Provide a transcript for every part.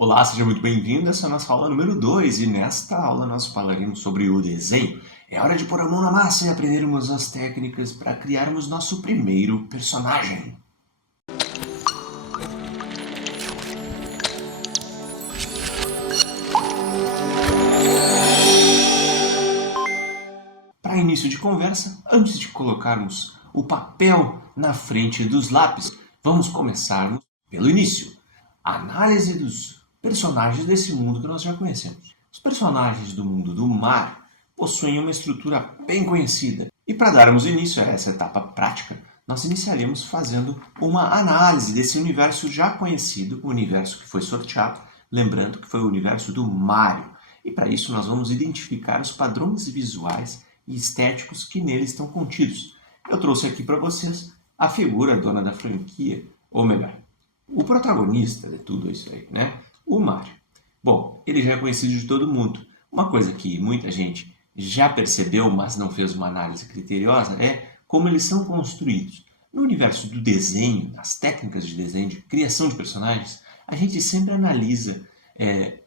Olá, seja muito bem-vindo. Essa é a nossa aula número 2 e nesta aula nós falaremos sobre o desenho. É hora de pôr a mão na massa e aprendermos as técnicas para criarmos nosso primeiro personagem. Para início de conversa, antes de colocarmos o papel na frente dos lápis, vamos começar pelo início. A análise dos personagens desse mundo que nós já conhecemos. Os personagens do mundo do mar possuem uma estrutura bem conhecida. E para darmos início a essa etapa prática, nós iniciaremos fazendo uma análise desse universo já conhecido, o universo que foi sorteado, lembrando que foi o universo do Mario. E para isso nós vamos identificar os padrões visuais e estéticos que nele estão contidos. Eu trouxe aqui para vocês a figura dona da franquia, ou melhor, o protagonista de tudo isso aí, né? O Mario. Bom, ele já é conhecido de todo mundo. Uma coisa que muita gente já percebeu, mas não fez uma análise criteriosa, é como eles são construídos. No universo do desenho, nas técnicas de desenho, de criação de personagens, a gente sempre analisa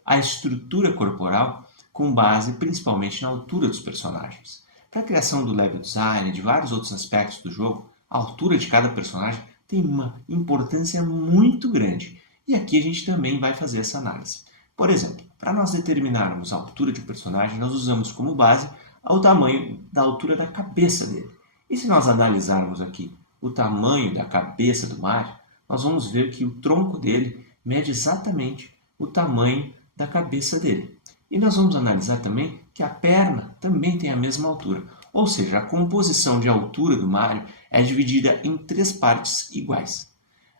a estrutura corporal com base principalmente na altura dos personagens. Para a criação do level design e de vários outros aspectos do jogo, a altura de cada personagem tem uma importância muito grande. E aqui a gente também vai fazer essa análise. Por exemplo, para nós determinarmos a altura de um personagem, nós usamos como base o tamanho da altura da cabeça dele. E se nós analisarmos aqui o tamanho da cabeça do Mario, nós vamos ver que o tronco dele mede exatamente o tamanho da cabeça dele. E nós vamos analisar também que a perna também tem a mesma altura. Ou seja, a composição de altura do Mario é dividida em 3 partes iguais.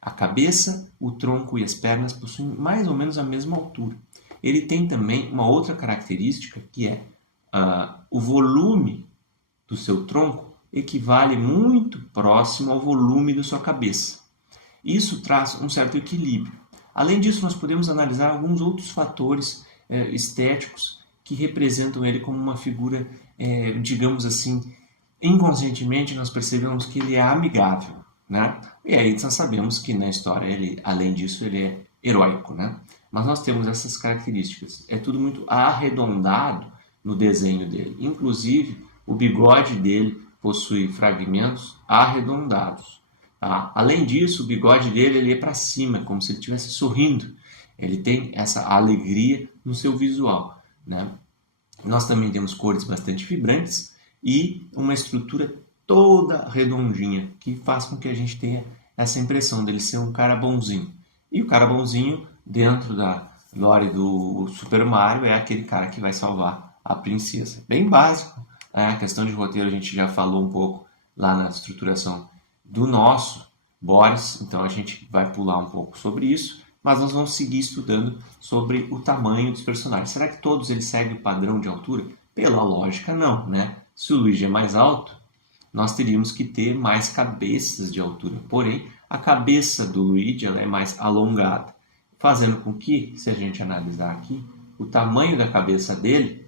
A cabeça, o tronco e as pernas possuem mais ou menos a mesma altura. Ele tem também uma outra característica que é o volume do seu tronco equivale muito próximo ao volume da sua cabeça. Isso traz um certo equilíbrio. Além disso, nós podemos analisar alguns outros fatores estéticos que representam ele como uma figura, digamos assim, inconscientemente nós percebemos que ele é amigável, né? E aí nós sabemos que na história, ele, além disso, ele é heróico, né? Mas nós temos essas características. É tudo muito arredondado no desenho dele. Inclusive, o bigode dele possui fragmentos arredondados. Tá? Além disso, o bigode dele ele é para cima, como se ele estivesse sorrindo. Ele tem essa alegria no seu visual, né? Nós também temos cores bastante vibrantes e uma estrutura toda redondinha, que faz com que a gente tenha essa impressão dele ser um cara bonzinho. E o cara bonzinho, dentro da lore do Super Mario, é aquele cara que vai salvar a princesa. Bem básico, né? A questão de roteiro a gente já falou um pouco lá na estruturação do nosso Boris, então a gente vai pular um pouco sobre isso, mas nós vamos seguir estudando sobre o tamanho dos personagens. Será que todos eles seguem o padrão de altura? Pela lógica, não, né? Se o Luigi é mais alto, nós teríamos que ter mais cabeças de altura. Porém, a cabeça do Luigi ela é mais alongada, fazendo com que, se a gente analisar aqui, o tamanho da cabeça dele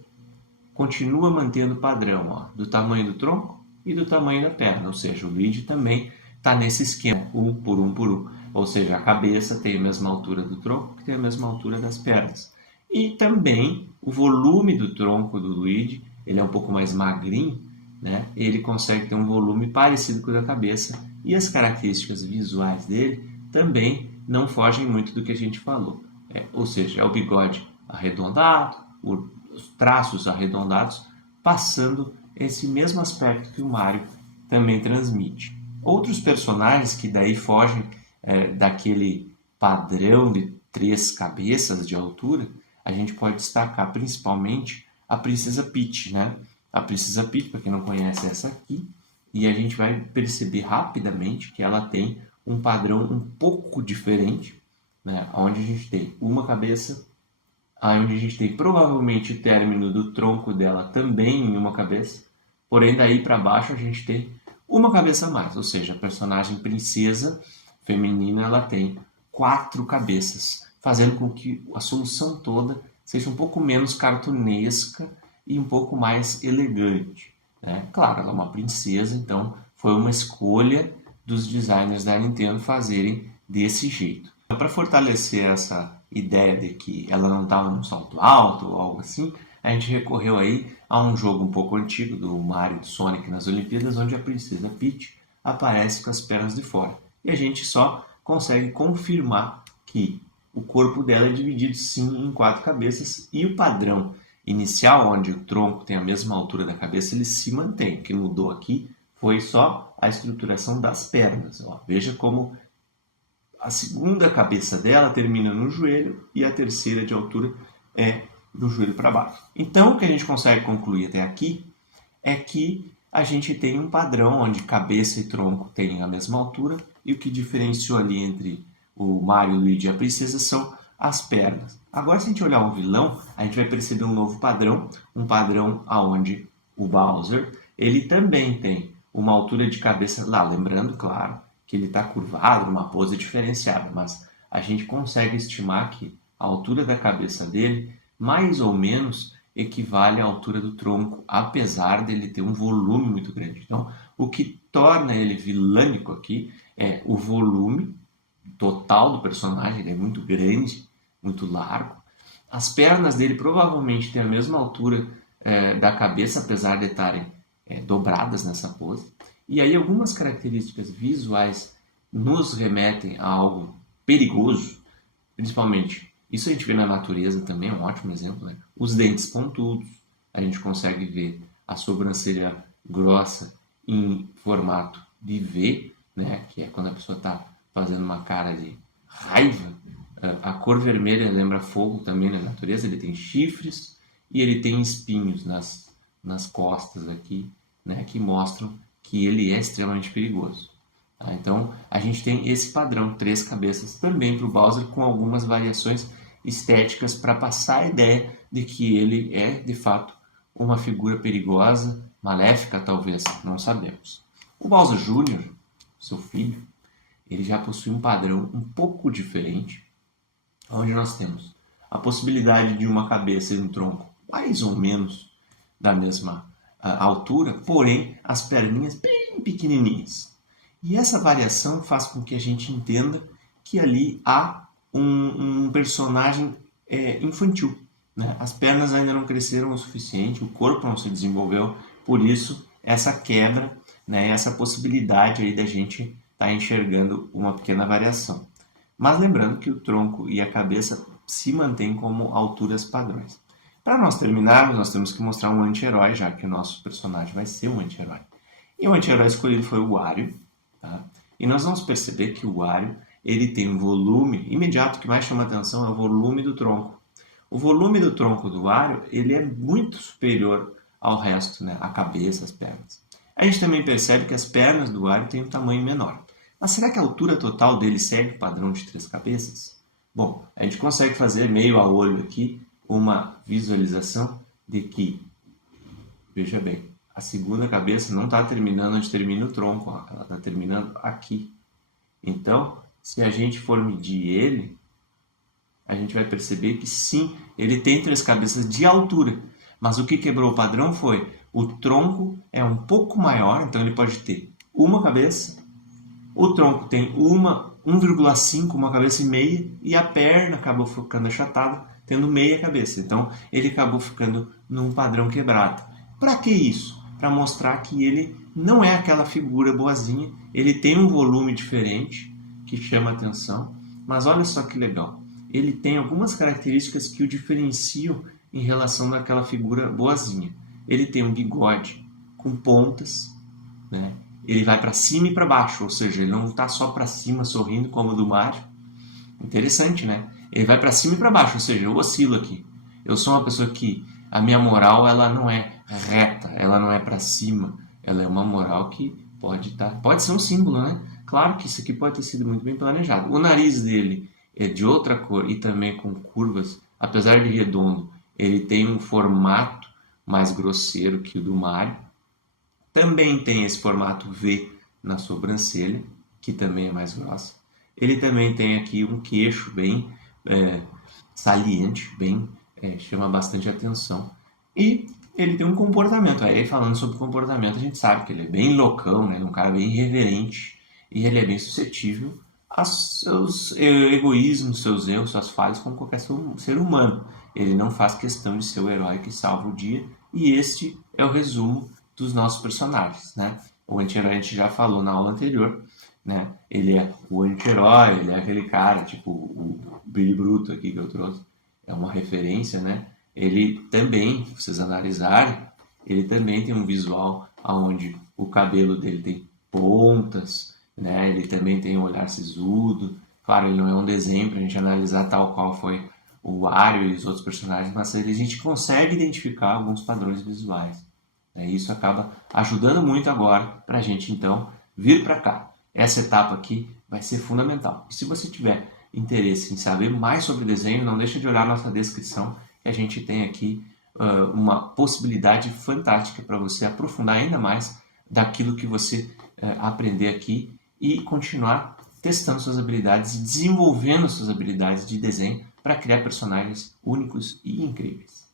continua mantendo o padrão do tamanho do tronco e do tamanho da perna. Ou seja, o Luigi também está nesse esquema, um por um por um. Ou seja, a cabeça tem a mesma altura do tronco que tem a mesma altura das pernas. E também o volume do tronco do Luigi, ele é um pouco mais magrinho, né? Ele consegue ter um volume parecido com o da cabeça e as características visuais dele também não fogem muito do que a gente falou. Ou seja, é o bigode arredondado, os traços arredondados, passando esse mesmo aspecto que o Mario também transmite. Outros personagens que daí fogem daquele padrão de 3 cabeças de altura, a gente pode destacar principalmente a Princesa Peach, né? A Princesa Peach, para quem não conhece essa aqui, e a gente vai perceber rapidamente que ela tem um padrão um pouco diferente, né? Onde a gente tem uma cabeça, onde a gente tem provavelmente o término do tronco dela também em uma cabeça, porém daí para baixo a gente tem uma cabeça a mais, ou seja, a personagem princesa feminina ela tem 4 cabeças, fazendo com que a solução toda seja um pouco menos cartunesca e um pouco mais elegante, né? Claro, ela é uma princesa, então foi uma escolha dos designers da Nintendo fazerem desse jeito. Para fortalecer essa ideia de que ela não estava num salto alto ou algo assim, a gente recorreu aí a um jogo um pouco antigo do Mario e do Sonic nas Olimpíadas, onde a princesa Peach aparece com as pernas de fora. E a gente só consegue confirmar que o corpo dela é dividido sim em 4 cabeças e o padrão inicial, onde o tronco tem a mesma altura da cabeça, ele se mantém. O que mudou aqui foi só a estruturação das pernas. Ó, veja como a segunda cabeça dela termina no joelho e a terceira de altura é do joelho para baixo. Então, o que a gente consegue concluir até aqui é que a gente tem um padrão onde cabeça e tronco têm a mesma altura e o que diferenciou ali entre o Mario, o Luigi e a princesa são as pernas. Agora, se a gente olhar o vilão, a gente vai perceber um novo padrão, um padrão aonde o Bowser ele também tem uma altura de cabeça lá, lembrando, claro, que ele está curvado, numa pose diferenciada, mas a gente consegue estimar que a altura da cabeça dele, mais ou menos, equivale à altura do tronco, apesar dele ter um volume muito grande. Então, o que torna ele vilânico aqui é o volume total do personagem, ele é muito grande, muito largo. As pernas dele provavelmente têm a mesma altura da cabeça, apesar de estarem dobradas nessa pose. E aí algumas características visuais nos remetem a algo perigoso, principalmente, isso a gente vê na natureza também, é um ótimo exemplo, né? Os dentes pontudos, a gente consegue ver a sobrancelha grossa em formato de V, né? Que é quando a pessoa está fazendo uma cara de raiva. A cor vermelha lembra fogo também na natureza, ele tem chifres e ele tem espinhos nas costas aqui, né? Que mostram que ele é extremamente perigoso. Tá? Então, a gente tem esse padrão, 3 cabeças, também para o Bowser, com algumas variações estéticas para passar a ideia de que ele é, de fato, uma figura perigosa, maléfica talvez, não sabemos. O Bowser Jr., seu filho, ele já possui um padrão um pouco diferente, onde nós temos a possibilidade de uma cabeça e um tronco mais ou menos da mesma altura, porém as perninhas bem pequenininhas. E essa variação faz com que a gente entenda que ali há um personagem infantil. Né? As pernas ainda não cresceram o suficiente, o corpo não se desenvolveu, por isso essa quebra, né, essa possibilidade aí da gente estar enxergando uma pequena variação. Mas lembrando que o tronco e a cabeça se mantêm como alturas padrões. Para nós terminarmos, nós temos que mostrar um anti-herói, já que o nosso personagem vai ser um anti-herói. E o anti-herói escolhido foi o Wario. Tá? E nós vamos perceber que o Wario ele tem um volume imediato que mais chama atenção, é o volume do tronco. O volume do tronco do Wario ele é muito superior ao resto, né? A cabeça, as pernas. A gente também percebe que as pernas do Wario têm um tamanho menor. Mas será que a altura total dele segue o padrão de 3 cabeças? Bom, a gente consegue fazer meio a olho aqui uma visualização de que, veja bem, a segunda cabeça não está terminando onde termina o tronco, ó, ela está terminando aqui. Então, se a gente for medir ele, a gente vai perceber que sim, ele tem 3 cabeças de altura, mas o que quebrou o padrão foi o tronco é um pouco maior, então ele pode ter uma cabeça, o tronco tem 1,5, uma cabeça e meia, e a perna acabou ficando achatada, tendo meia cabeça. Então, ele acabou ficando num padrão quebrado. Para que isso? Para mostrar que ele não é aquela figura boazinha, ele tem um volume diferente, que chama atenção, mas olha só que legal. Ele tem algumas características que o diferenciam em relação daquela figura boazinha. Ele tem um bigode com pontas, né? Ele vai para cima e para baixo, ou seja, ele não está só para cima sorrindo como o do Mario. Interessante, né? Ele vai para cima e para baixo, ou seja, eu oscilo aqui. Eu sou uma pessoa que a minha moral ela não é reta, ela não é para cima, ela é uma moral que pode ser um símbolo, né? Claro que isso aqui pode ter sido muito bem planejado. O nariz dele é de outra cor e também com curvas, apesar de redondo, ele tem um formato mais grosseiro que o do Mario. Também tem esse formato V na sobrancelha, que também é mais grossa. Ele também tem aqui um queixo bem saliente, chama bastante atenção. E ele tem um comportamento. Aí falando sobre comportamento, a gente sabe que ele é bem loucão, né? Um cara bem irreverente. E ele é bem suscetível seus egoísmos, seus erros, suas falhas, como qualquer ser humano. Ele não faz questão de ser o herói que salva o dia, e este é o resumo dos nossos personagens, né? O anti-herói a gente já falou na aula anterior, né? Ele é o anti-herói, ele é aquele cara, tipo o Billy Bruto aqui que eu trouxe, é uma referência, né? Ele também, se vocês analisarem, ele também tem um visual onde o cabelo dele tem pontas, né? Ele também tem um olhar sisudo. Claro, ele não é um desenho para a gente analisar tal qual foi o Wario e os outros personagens, mas a gente consegue identificar alguns padrões visuais. Isso acaba ajudando muito agora para a gente, então, vir para cá. Essa etapa aqui vai ser fundamental. E se você tiver interesse em saber mais sobre desenho, não deixe de olhar a nossa descrição, que a gente tem aqui uma possibilidade fantástica para você aprofundar ainda mais daquilo que você aprender aqui e continuar testando suas habilidades e desenvolvendo suas habilidades de desenho para criar personagens únicos e incríveis.